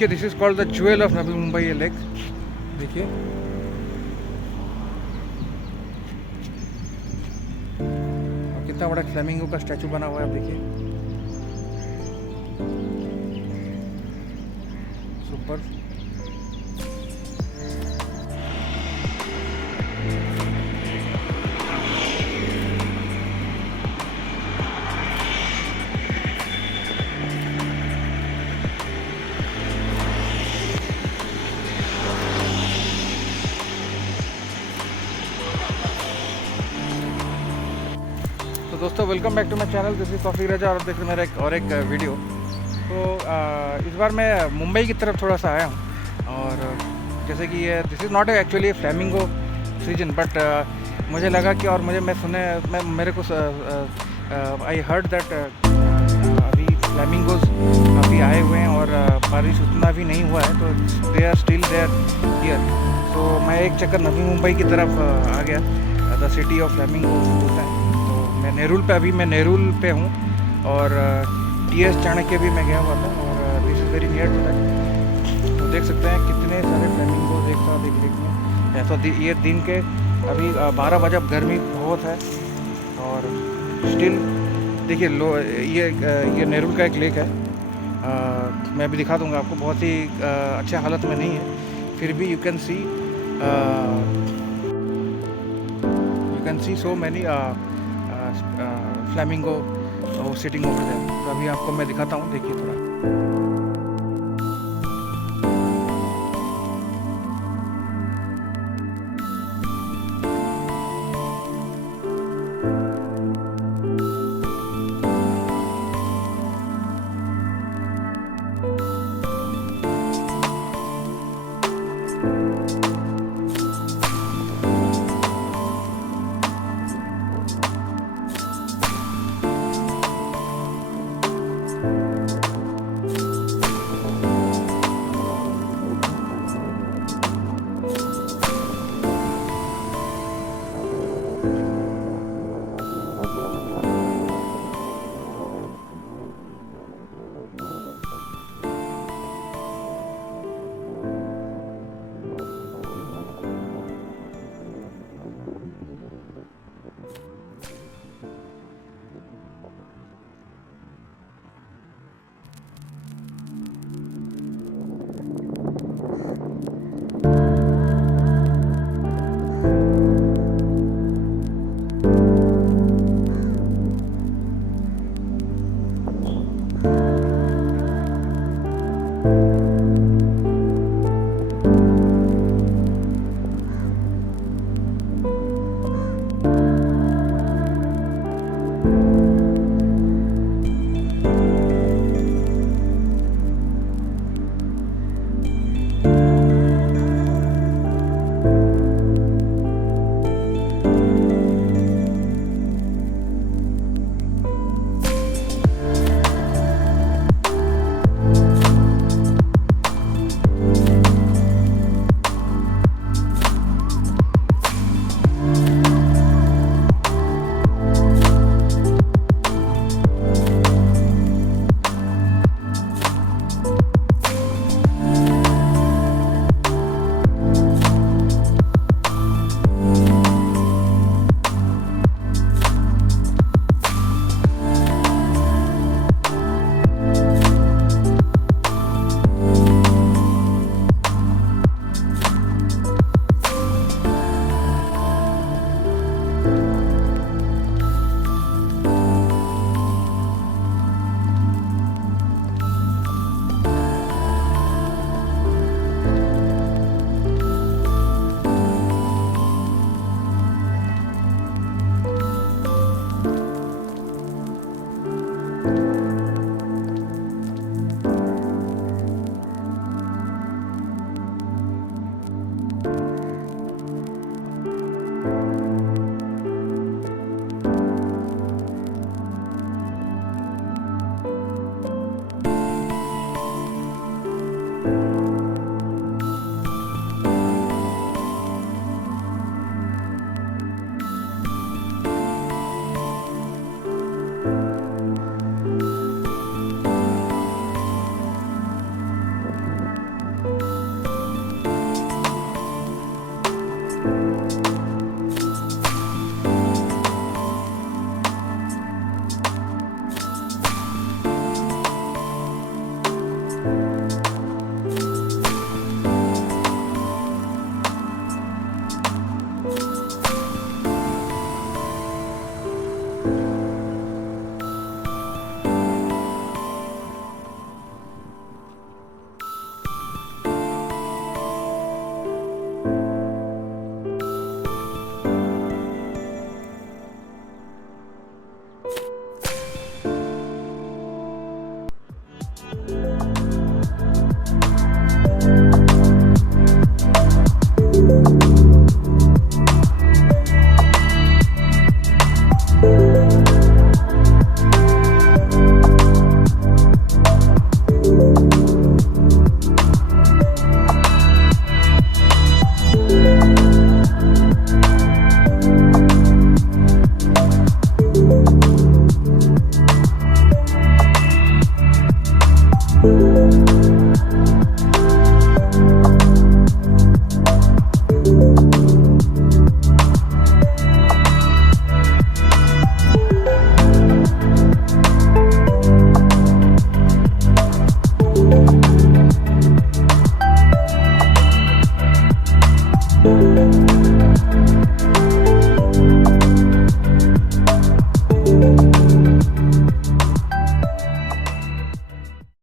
देखिए this is called the jewel of Navi Mumbai ये lake. देखिए कितना बड़ा फ्लेमिंगो का स्टैचू बना हुआ है, आप देखिए सुपर। तो दोस्तों welcome back to my channel, this is coffee Raja और देख रहे मेरा एक वीडियो। तो इस बार मैं मुंबई की तरफ थोड़ा सा आया हूँ, और जैसे कि ये this is not actually flamingo season, but मुझे लगा कि और मेरे को आई हर्ड दैट अभी फ्लैमिंगोज अभी आए हुए हैं और बारिश उतना भी नहीं हुआ है, तो they are still there here. तो मैं एक चक्कर नवी मुंबई की तरफ आ गया, द सिटी ऑफ फ्लैमिंगो होता है। मैं नेरुल पे हूँ, और TS चाणक्य भी मैं गया हुआ था, और this is very near to that. तो देख सकते हैं कितने सारे फ्लैमिंगो देखने ऐसा ये दिन के अभी 12 बजे, अब गर्मी बहुत है, और स्टिल देखिए ये नेरुल का एक लेक है। मैं अभी दिखा दूंगा आपको, बहुत ही अच्छे हालत में नहीं है, फिर भी you can see so many flamingo sitting over there. तो अभी आपको मैं दिखाता हूँ, देखिए थोड़ा।